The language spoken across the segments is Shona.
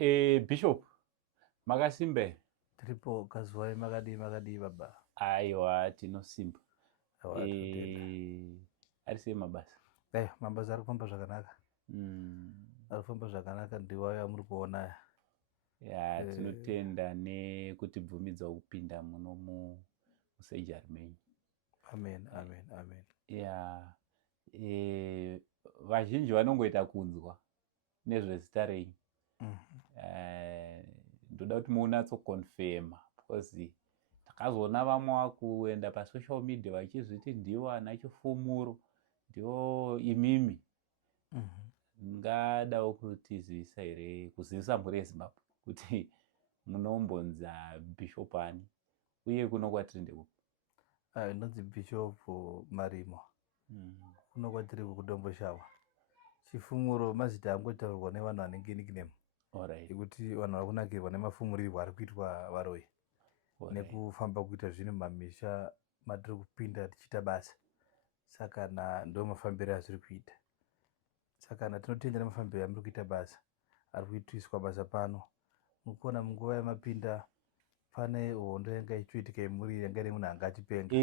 Bishop, makasimbe. Triple kazuwai makadi baba. Aiwa tinosimba. Awa tutenda. Arise mabasa. Mabasa ari kufamba zvakanaka. Ari kufamba zvakanaka ndiwaya muri kuona. Ya tinotenda nekutibvumidza kupinda muno musejari menyu. Amen. Ya vazhinji vanongoita kunzwa nezvezita renyu. Ndoda kuti munyatsokonfema because ndakazoona vamwe vakuenda pasocial media vachizviti ndivo ana Chifumuro, ndivo imimi. Ngadawo kutizivisa here, kuzivisa mhuri yeZimbabwe kuti munombonza Bishop ani uye kuno kwatiri ndekupi? Inonzi Bishop Marimo. Kuno kwatiri kudomboshava. Chifumuro mazita angotaurwa nevanhu vanenge nickname. Ekuti vanhu vari kunakirwa nemafumurirwo ari kuitwa varoyi nekufamba kuita zvinhu mamisha matiri kupinda tichiita basa. Saka ndo mafambiro azviri kuita. Saka tinotenda nemafambiro amiri kuita basa. Ari kuitiswa basa pano. Mukuona munguva yamapinda pane hondo yanga ichiitika yemuri yanga ine munhu anga achipenga.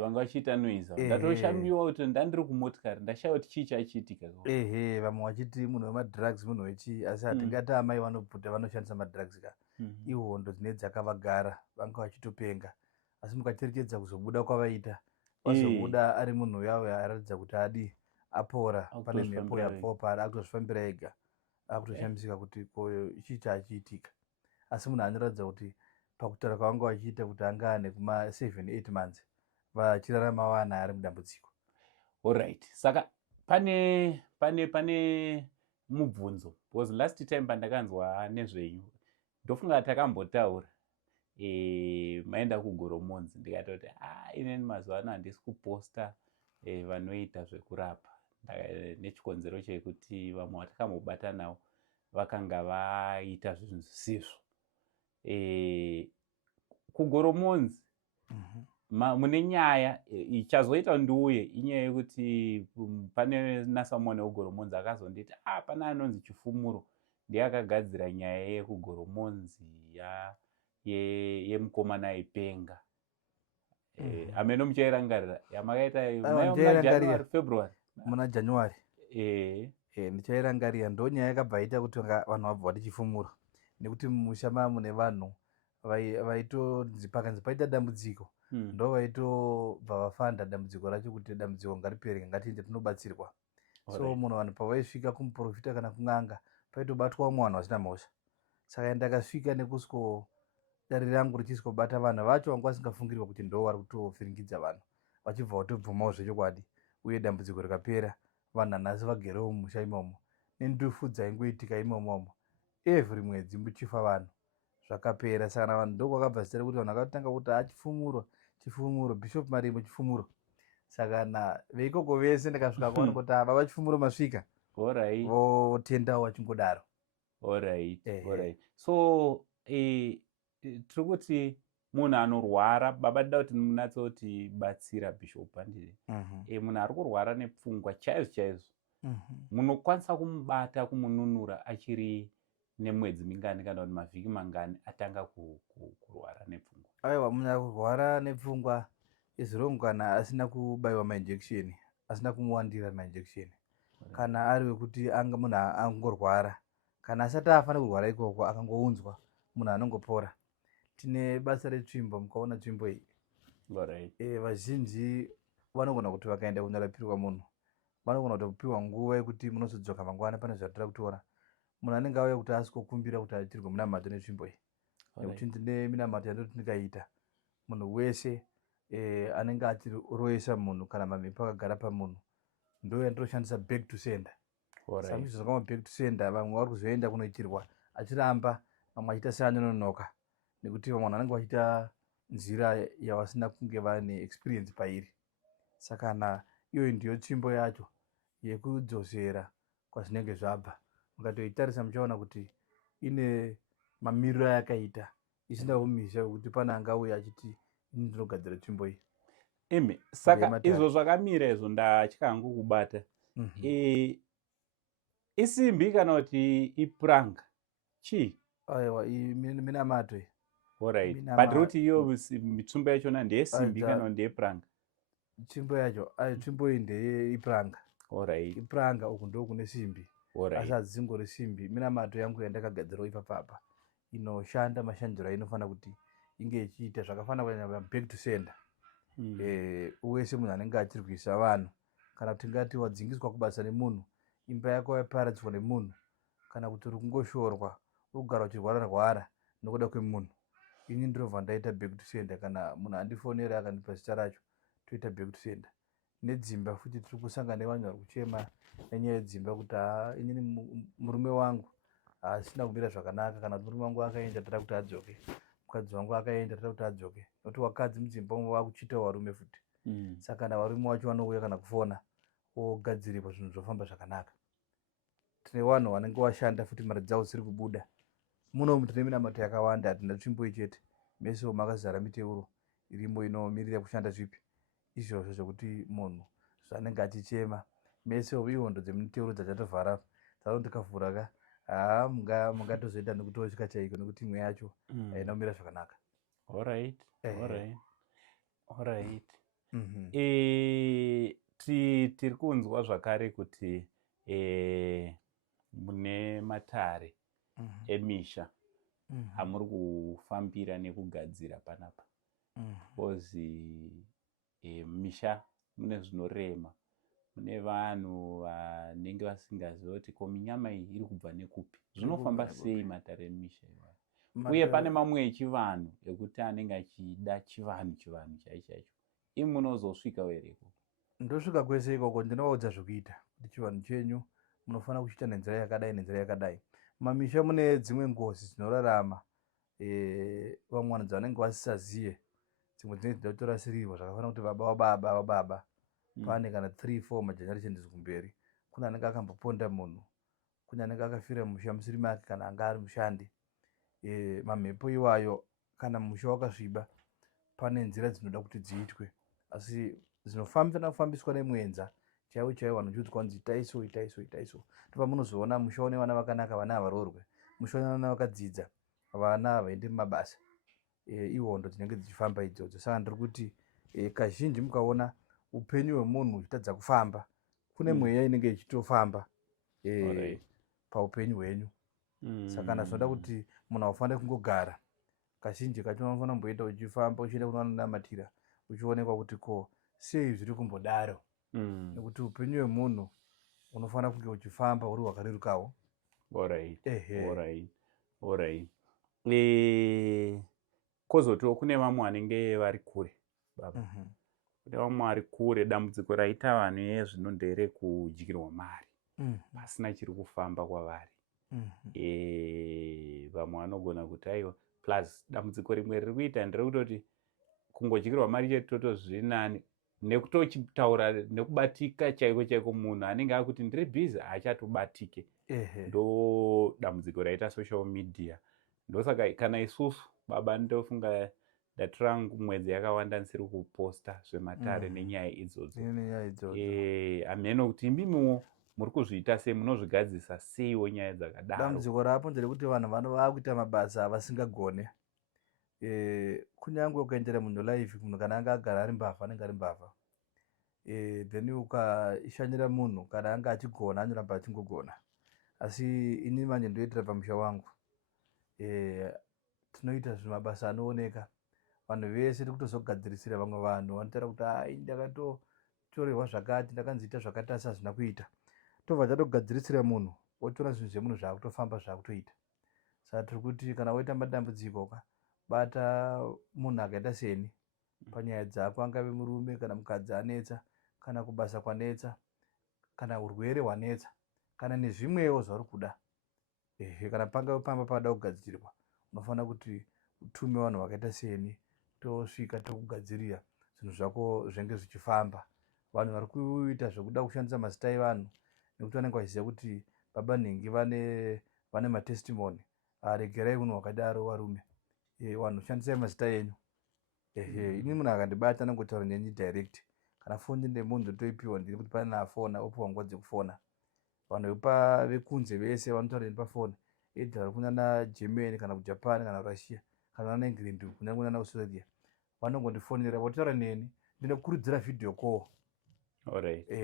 Vanga vachiita noiza. Ndatoshambiwa kuti ndandiri kumotikari ndashaiwa kuti chii chachiitika. Vamwe vachiti munhu wemadrugs munhu wechii asi hatingati amai vanobvuta vanoshandisa madrugs ka. Ihondo dzine dzakavagara vanga vachitopenga. Asi mukacherechedza kuzobuda kwavaita vazobuda ari munhu yavo aratidza kuti adi apora pane mhepo yapfawo pari akutozvifambira ega akutoshamisika kuti chii chachiitika. Asi munhu anoratidza kuti pakutaura kwavanga vachiita kuti anga ane kuma 7-8 months vachirarama vana ari mudambudziko. Alright. Saka pane mubvunzo because last time pandakanzwa nezvenyu ndofunga takambotaura maenda kuGoromonzi ndikatoti ineni mazuva ano handisi kuposta vanoita zvekurapa nechikonzero chekuti vamwe vatakambobata navo vakanga vaita zvinhu zvisizvo. kuGoromonzi mune nyaya ichazoita ndiuye inyaya yekuti pane nasamone weGoromonzi akazonditi pana anonzi Chifumuro ndiye akagadzira nyaya yekuGoromonzi yemukomana aipenga. Ameno muchairangarira yamakaita January February muna January. Ndichairangarira ndo nyaya yakabva yaita kuti vanhu vabva vati Chifumuro nekuti mumusha mune vanhu vaitonzi pakanzi paita dambudziko ndo vaitobva vafanda dambudziko racho kuti dambudziko ngaripere ngatiende tinobatsirwa. So munhu vanhu pavaisvika kumuprofita kana kun'anga paitobatwa vamwe vanhu vasina mhosva. Saka ndakasvika nekusko dare rangu richisikobata vanhu vacho vanga vasingafungirirwa kuti ndo vari kutofirikidza vanhu vachibva vatobvumawo zvechokwadi uye dambudziko rikapera vanhu hanhasi vagerewo mumusha imomo nendufu dzaingoitika imomomo every mwedzi muchifa vanhu zvakapera. Saka vanhu ndokwakabva zita rekuti vanhu vakatanga kuti Chifumuro Bishop Marimo Chifumuro. Saka veikoko vese ndakasvika kuona kuti baba Chifumuro masvika votendawo vachingodaro. Alright. So tiri kuti munhu anorwara baba toda kuti munatsoti batsira Bishop handii. Munhu ari kurwara nepfungwa chaizvo munokwanisa kumubata kumununura achiri nemwedzi mingani kana kuti mavhiki mangani atanga kurwara nepfungwa? Aiwa, munhu akurwara nepfungwa izirong kana asina kubayiwa mainjection, asina kumuwandira mainjection, kana ari wekuti munhu angorwara kana asati afa nekurwara ikoko akangounzwa munhu anongopora. Tine basa retsvimbo, mukaona tsvimbo iyi vazhinji vanogona kuti vakaenda kunorapirwa munhu vanogona kutopiwa nguva yekuti munozodzoka mangwana pane zvatira kutora. Munhu anenge auya kuti asikokumbira kuti atirwe munamato netsvimbo iyi nekuti ndine minamato yandoti ndikaita munhu wese anenge atiroyesa munhu kana mamhepo akagara pamunhu ndo yandotoshandisa back to sender. Saka zvakama back to sender vamwe vari kuzoenda kunoitirwa achiramba vamwe achiita seanononoka nekuti vamwe vanhu vanenge vachiita nzira yavasina kunge vane experience pairi. Saka iyo ndiyo tsvimbo yacho yekudzosera kwazvinenge zvabva. Mukatoitarisa muchaona kuti ine mamiriro ayakaita isina umisha kuti pana angauya achiti ndinogadzira tsvimbo iyi. Saka izvo zvakamira izvo ndatya hangu kubata. Isimbi kana kuti ipuranga chii? aiwa minamato alright but ruti iyo mitsumbo yachona ndeyesimbi kana ndeyepuranga? Tsvimbo yacho tsvimbo iyi ndeyepuranga. Alright. Ipuranga uku ndo kune simbi. Alright. Asi hadzingori simbi. Minamato yangu yandakagadzirawo ipapapa inoshanda mashandiro ainofana kuti inge ichiita zvakafanana back to sender. Wese munhu anenge achirwisa vanhu kana kuti ngati wadzingiswa kubasa nemunhu, imba yako yaparadzwa nemunhu, kana kuti uri kungoshorwa ugara uchirwara nokuda kwemunhu, ini ndinobva ndaita back to sender. Kana munhu andifonera akandipa zita racho toita back to sender. Nedzimba futi tiri kusangana nevanhu vari kuchema nenyaya yedzimba kuti inini murume wangu asina kumira zvakanaka, kana kuti murume wangu akaenda tara kuti adzoke, mukadzi wangu akaenda tara kuti adzoke, nokuti vakadzi mudzimba umo vakuchitawo varume futi. Saka kana varume vacho vanouya kana kufona ogadzirirwa zvinhu zvofamba zvakanaka. Tine vanhu vanenge vashanda futi mari dzavo dzisiri kubuda. Muno tine minamato yakawanda, hatina tsvimbo ichete, meso makazara miteuro irimo inomirira kushanda zvipi izvozvo zvokuti munhu zvanenge achichema meso ihondo dzemiteuro dzachatovhara dzanondikavhura ka mungatozoita nekutosvika chaiko nekuti imwe yacho haina kumira zvakanaka. Alright. Tiri kunzwa zvakare kuti mune matare emisha amuri kufambira nekugadzira panapa, kozi misha mune zvinorema, mune vanhu vanenge vasingaziva kuti ko minyama iyi iri kubva nekupi, zvinofamba sei matare emisha iwayo? Uye pane mamwe echivanhu ekuti anenge achida chivanhu chaicho, imi munozosvika wereko? Ndosvika kwese ikoko ndinovaudza zvokuita kuti chivanhu chenyu munofanira kuchiita nenzira yakadai. Mamisha mune dzimwe ngozi dzinorarama, vamwe vanhu dzavanenge vasisazive, dzimwe dzinenge dzida kutorasirirwa zvakafanira kuti baba wababa pane kana 3-4 magenerations kumberi, kune anenge akamboponda munhu, kune anenge akafira musha musiri make kana anga ari mushandi. Mamhepo iwayo kana musha wakasviba pane nzira dzinoda kuti dziitwe, asi dzinofambisana kufambiswa nemwenza chaiwo vanochiudzwa kunzi itaiso. Ndopamunozoona musha une vana vakanaka, vana havarorwe, musha une vana vakadzidza, vana havaendi mumabasa. Ihondo dzinenge dzichifamba idzodzo. Saka ndiri kuti kazhinji mukaona upenyu hwemunhu huchitadza kufamba, kune mweya inenge ichitofamba paupenyu hwenyu. Saka kana zvinoda kuti munhu haufaniri kungogara, kazhinji kacho unofanira kumboita uchifamba uchienda kuna vanonamatira uchionekwa kuti ko sei zviri kumbodaro, nekuti upenyu hwemunhu unofanira kunge uchifamba huri hwakarerukawo. Alright. Kozotiwo kune vamwe vanenge vari kure baba. Kune vamwe vari kure, dambudziko raita vanhu yezvino nderekudyirwa mari, pasina chiri kufamba kwavari. Vamwe vanogona kuti aiwa, plus dambudziko rimwe riri kuita nderekutoti kungodyirwa mari chete totozvinani, nekutochitaura nekubatika chaiko munhu anenge akuti ndiri bhizi haachatobatike. Ndo dambudziko raita social media. Ndosaka kana isusu baba ndofunga ndatirangu mwedzi yakawanda ndisiri kuposta zvematare nenyaya idzodzo. Hameno kuti imimiwo muri kuzviita sei, munozvigadzisa seiwo nyaya dzakadaro? Dambudziko rapo nderekuti vanhu vakuita mabasa avasingagone. Kunyange ukaendera munhu live, munhu kana anga agara ari mbavha anenge ari mbavha, then ukaishanyira munhu kana anga achigona anoramba achingogona. Asi ini manje ndoitira pamusha wangu, tinoita zvimabasa anooneka, vanhu vese tiri kutozogadzirisira vamwe vanhu vanotaura kuti ndakatotorerwa zvakati, ndakanziita zvakati asi hazvina kuita, tobva tatogadzirisira munhu otora zvinhu zvemunhu zvaakutofamba zvaakutoita. Saka tiri kuti kana woita madambudziko bata munhu akaita seni panyaya dzako, angave murume kana mukadzi anetsa, kana kubasa kwanetsa, kana urwere hwanetsa, kana nezvimwewo zvauri kuda. Kana pangave pamba pada kugadzirwa, unofanira kuti utume vanhu vakaita seni tosvika tokugadzirira zvinhu zvako zvenge zvichifamba. Vanhu vari kuita zvokuda kushandisa mazita evanhu nekuti vanenge vachiziva kuti baba nhingi vane matestimony, regerai munhu wakadaro varume, vanhu shandisai mazita enyu. Ini munhu akandibata anangotaura neni direct, kana foni nemunhu ndotoipiwa ndiri kuti pane afona opiwa nguva dzekufona. Vanhu vekunze vese vanotaura neni pafoni, either vari kunana Germany kana kuJapan kana Russia kana nana England kunyange nana Australia, vanongondifonera votaura neni, ndinokurudzira video call.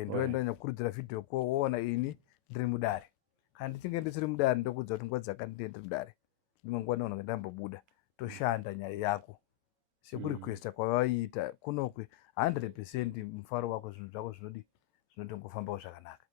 Ndoenda kurudzira video call, woona ini ndiri mudare. Kana ndichinge ndisiri mudare ndokudza kuti nguva dzakati ndiri mudare, ndimwe nguva ndinoona ndambobuda toshanda nyaya yako sekurequesta kwavaiita kunokwe 100% mufaro wako, zvinhu zvako zvinoti ngofambawo zvakanaka.